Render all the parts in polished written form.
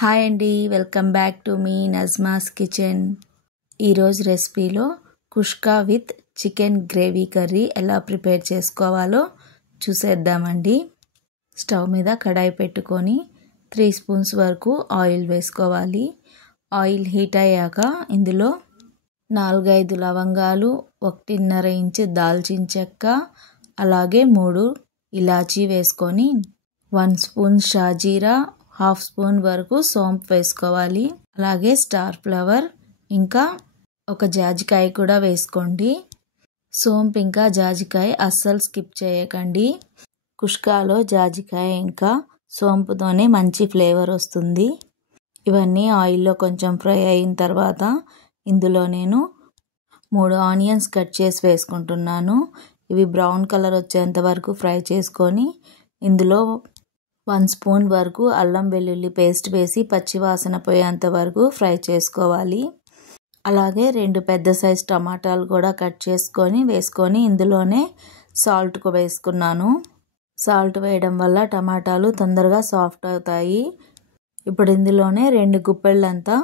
Hi అండి, welcome back to మీ Najma's kitchen. ఈరోజు రెసిపీలో kushka with chicken gravy curry ఎలా ప్రిపేర్ చేసుకోవాలో చూసేద్దామండి. స్టవ్ మీద కడాయి పెట్టుకొని 3 స్పూన్స్ వరకు ఆయిల్ వేసుకోవాలి. ఆయిల్ హీట్ అయ్యాక ఇందులో 4-5 లవంగాలు, 1.5 ఇంచు దాల్చిన చెక్క, అలాగే 3 ఇలాచీ వేసుకొని 1 స్పూన్ షాజీరా, 1/2 స్పూన్ వరకు సోంపు వేసుకోవాలి. అలాగే స్టార్ ఫ్లవర్, ఇంకా ఒక జాజికాయ కూడా వేసుకోండి. సోంపు ఇంకా జాజికాయ అస్సలు స్కిప్ చేయకండి. కుష్కాలో జాజికాయ ఇంకా సోంపుతోనే మంచి ఫ్లేవర్ వస్తుంది. ఇవన్నీ ఆయిల్లో కొంచెం ఫ్రై అయిన తర్వాత ఇందులో నేను 3 ఆనియన్స్ కట్ చేసి వేసుకుంటున్నాను. ఇవి బ్రౌన్ కలర్ వచ్చేంత వరకు ఫ్రై చేసుకొని ఇందులో 1 స్పూన్ వరకు అల్లం వెల్లుల్లి పేస్ట్ వేసి పచ్చివాసన పోయేంత వరకు ఫ్రై చేసుకోవాలి. అలాగే 2 పెద్ద సైజ్ టమాటాలు కూడా కట్ చేసుకొని వేసుకొని ఇందులోనే సాల్ట్ వేసుకున్నాను. సాల్ట్ వేయడం వల్ల టమాటాలు తొందరగా సాఫ్ట్ అవుతాయి. ఇప్పుడు ఇందులోనే 2 గుప్పెళ్ళంతా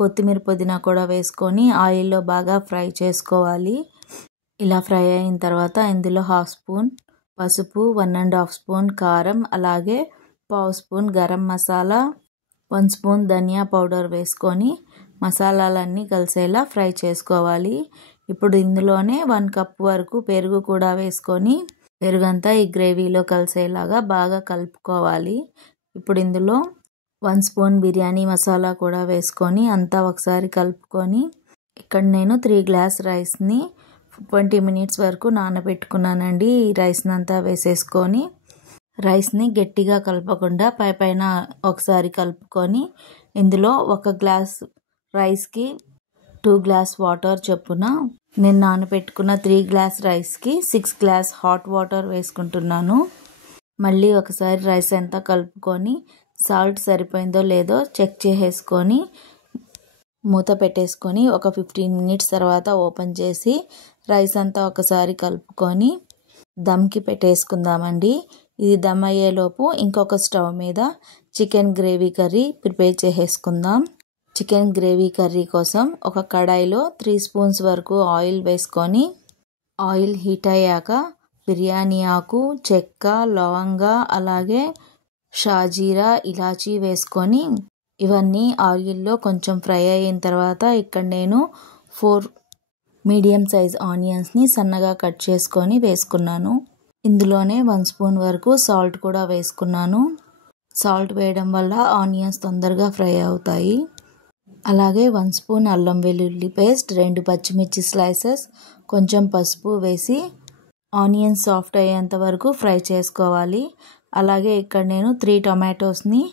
కొత్తిమీర పుదీనా కూడా వేసుకొని ఆయిల్లో బాగా ఫ్రై చేసుకోవాలి. ఇలా ఫ్రై అయిన తర్వాత ఇందులో 1/2 స్పూన్ పసుపు, 1.5 స్పూన్ కారం, అలాగే 1/2 స్పూన్ గరం మసాలా, 1 స్పూన్ ధనియా పౌడర్ వేసుకొని మసాలాలన్నీ కలిసేలా ఫ్రై చేసుకోవాలి. ఇప్పుడు ఇందులోనే 1 కప్ వరకు పెరుగు కూడా వేసుకొని పెరుగంతా ఈ గ్రేవీలో కలిసేలాగా బాగా కలుపుకోవాలి. ఇప్పుడు ఇందులో 1 స్పూన్ బిర్యానీ మసాలా కూడా వేసుకొని అంతా ఒకసారి కలుపుకొని ఇక్కడ నేను 3 గ్లాస్ రైస్ని 20 మినిట్స్ వరకు నానబెట్టుకున్నానండి. ఈ రైస్ని అంతా వేసేసుకొని రైస్ని గట్టిగా కలపకుండా పైన ఒకసారి కలుపుకొని ఇందులో 1 గ్లాస్ రైస్కి 2 గ్లాస్ వాటర్ చొప్పున నేను నానబెట్టుకున్న 3 గ్లాస్ రైస్కి 6 గ్లాస్ హాట్ వాటర్ వేసుకుంటున్నాను. మళ్ళీ ఒకసారి రైస్ అంతా కలుపుకొని సాల్ట్ సరిపోయిందో లేదో చెక్ చేసేసుకొని మూత పెట్టేసుకొని ఒక 15 మినిట్స్ తర్వాత ఓపెన్ చేసి రైస్ అంతా ఒకసారి కలుపుకొని దమ్కి పెట్టేసుకుందామండి. ఇది దమ్ అయ్యేలోపు ఇంకొక స్టవ్ మీద చికెన్ గ్రేవీ కర్రీ ప్రిపేర్ చేసేసుకుందాం. చికెన్ గ్రేవీ కర్రీ కోసం ఒక కడాయిలో 3 స్పూన్స్ వరకు ఆయిల్ వేసుకొని ఆయిల్ హీట్ అయ్యాక బిర్యానీ ఆకు, చెక్క, లవంగా, అలాగే షాజీరా, ఇలాచీ వేసుకొని ఇవన్నీ ఆయిల్లో కొంచెం ఫ్రై అయిన తర్వాత ఇక్కడ నేను 4 మీడియం సైజ్ ఆనియన్స్ని సన్నగా కట్ చేసుకొని వేసుకున్నాను. ఇందులోనే 1 స్పూన్ వరకు సాల్ట్ కూడా వేసుకున్నాను. సాల్ట్ వేయడం వల్ల ఆనియన్స్ తొందరగా ఫ్రై అవుతాయి. అలాగే 1 స్పూన్ అల్లం వెల్లుల్లి పేస్ట్, 2 పచ్చిమిర్చి స్లైసెస్, కొంచెం పసుపు వేసి ఆనియన్స్ సాఫ్ట్ అయ్యేంత వరకు ఫ్రై చేసుకోవాలి. అలాగే ఇక్కడ నేను 3 టొమాటోస్ని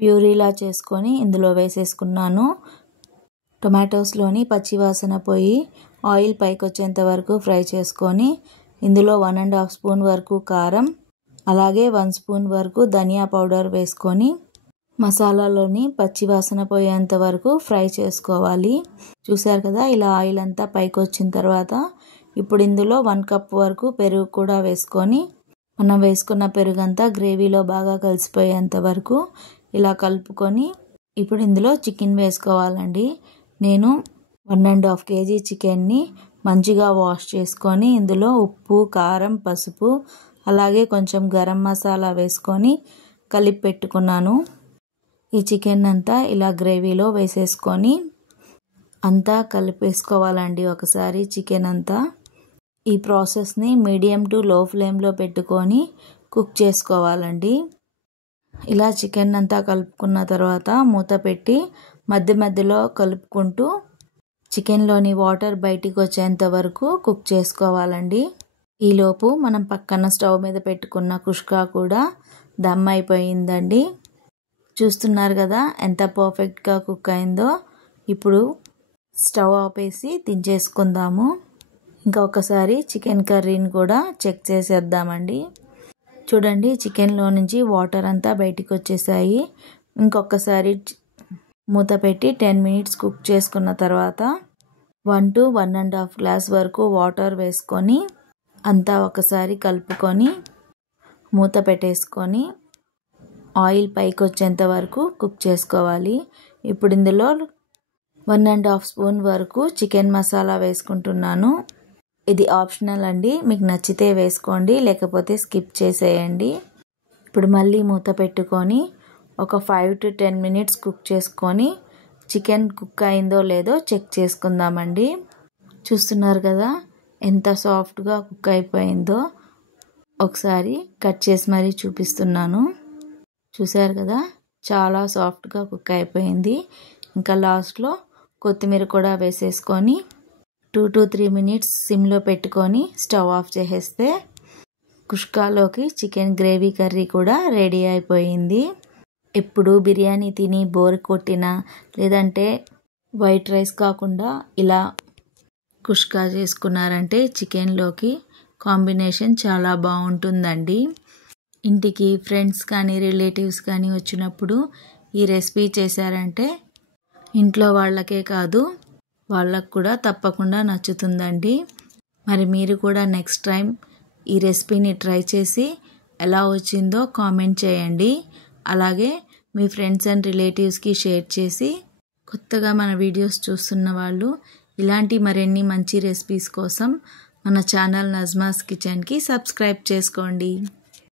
ప్యూరీలా చేసుకొని ఇందులో వేసేసుకున్నాను. టొమాటోస్లోని పచ్చివాసన పోయి ఆయిల్ పైకి వచ్చేంత వరకు ఫ్రై చేసుకొని ఇందులో 1.5 స్పూన్ వరకు కారం, అలాగే 1 స్పూన్ వరకు ధనియా పౌడర్ వేసుకొని మసాలాలోని పచ్చివాసన పోయేంత వరకు ఫ్రై చేసుకోవాలి. చూసారు కదా, ఇలా ఆయిల్ అంతా పైకి వచ్చిన తర్వాత ఇప్పుడు ఇందులో 1 కప్ వరకు పెరుగు కూడా వేసుకొని మనం వేసుకున్న పెరుగంతా గ్రేవీలో బాగా కలిసిపోయేంత వరకు ఇలా కలుపుకొని ఇప్పుడు ఇందులో చికెన్ వేసుకోవాలండి. నేను 1.5 kg చికెన్ని మంచిగా వాష్ చేసుకొని ఇందులో ఉప్పు, కారం, పసుపు, అలాగే కొంచెం గరం మసాలా వేసుకొని కలిపి పెట్టుకున్నాను. ఈ చికెన్ అంతా ఇలా గ్రేవీలో వేసేసుకొని అంతా కలిపేసుకోవాలండి ఒకసారి చికెన్ అంతా. ఈ ప్రాసెస్ని మీడియం టు లో ఫ్లేమ్లో పెట్టుకొని కుక్ చేసుకోవాలండి. ఇలా చికెన్ అంతా కలుపుకున్న తర్వాత మూత పెట్టి మధ్య మధ్యలో కలుపుకుంటూ చికెన్లోని వాటర్ బయటికి వచ్చేంత వరకు కుక్ చేసుకోవాలండి. ఈలోపు మనం పక్కన స్టవ్ మీద పెట్టుకున్న కుష్కా కూడా దమ్ అయిపోయిందండి. చూస్తున్నారు కదా ఎంత పర్ఫెక్ట్గా కుక్ అయిందో. ఇప్పుడు స్టవ్ ఆపేసి దించేసుకుందాము. ఇంకా ఒకసారి చికెన్ కర్రీని కూడా చెక్ చేసేద్దామండి. చూడండి, చికెన్లో నుంచి వాటర్ అంతా బయటికి వచ్చేసాయి. ఇంకొకసారి మూత పెట్టి 10 మినిట్స్ కుక్ చేసుకున్న తర్వాత 1 to 1.5 గ్లాస్ వరకు వాటర్ వేసుకొని అంతా ఒకసారి కలుపుకొని మూత పెట్టేసుకొని ఆయిల్ పైకి వచ్చేంత వరకు కుక్ చేసుకోవాలి. ఇప్పుడు ఇందులో 1½ స్పూన్ వరకు చికెన్ మసాలా వేసుకుంటున్నాను. ఇది ఆప్షనల్ అండి, మీకు నచ్చితే వేసుకోండి, లేకపోతే స్కిప్ చేసేయండి. ఇప్పుడు మళ్ళీ మూత పెట్టుకొని ఒక 5 to 10 minutes కుక్ చేసుకొని చికెన్ కుక్ అయిందో లేదో చెక్ చేసుకుందామండి. చూస్తున్నారు కదా ఎంత సాఫ్ట్గా కుక్ అయిపోయిందో. ఒకసారి కట్ చేసి మరీ చూపిస్తున్నాను. చూసారు కదా చాలా సాఫ్ట్గా కుక్ అయిపోయింది. ఇంకా లాస్ట్లో కొత్తిమీర కూడా వేసేసుకొని 2 to 3 minutes సిమ్లో పెట్టుకొని స్టవ్ ఆఫ్ చేసేస్తే కుష్కాలోకి చికెన్ గ్రేవీ కర్రీ కూడా రెడీ అయిపోయింది. ఎప్పుడు బిర్యానీ తిని బోర్ కొట్టినా, లేదంటే వైట్ రైస్ కాకుండా ఇలా కుష్కా చేసుకున్నారంటే చికెన్లోకి కాంబినేషన్ చాలా బాగుంటుందండి. ఇంటికి ఫ్రెండ్స్ కానీ రిలేటివ్స్ కానీ వచ్చినప్పుడు ఈ రెసిపీ చేశారంటే ఇంట్లో వాళ్ళకే కాదు వాళ్ళకు కూడా తప్పకుండా నచ్చుతుందండి. మరి మీరు కూడా నెక్స్ట్ టైం ఈ రెసిపీని ట్రై చేసి ఎలా వచ్చిందో కామెంట్ చేయండి. అలాగే మీ ఫ్రెండ్స్ అండ్ రిలేటివ్స్కి షేర్ చేసి కొత్తగా మన వీడియోస్ చూస్తున్న వాళ్ళు ఇలాంటి మరిన్ని మంచి రెసిపీస్ కోసం మన ఛానల్ నజ్మాస్ కిచెన్కి సబ్స్క్రైబ్ చేసుకోండి.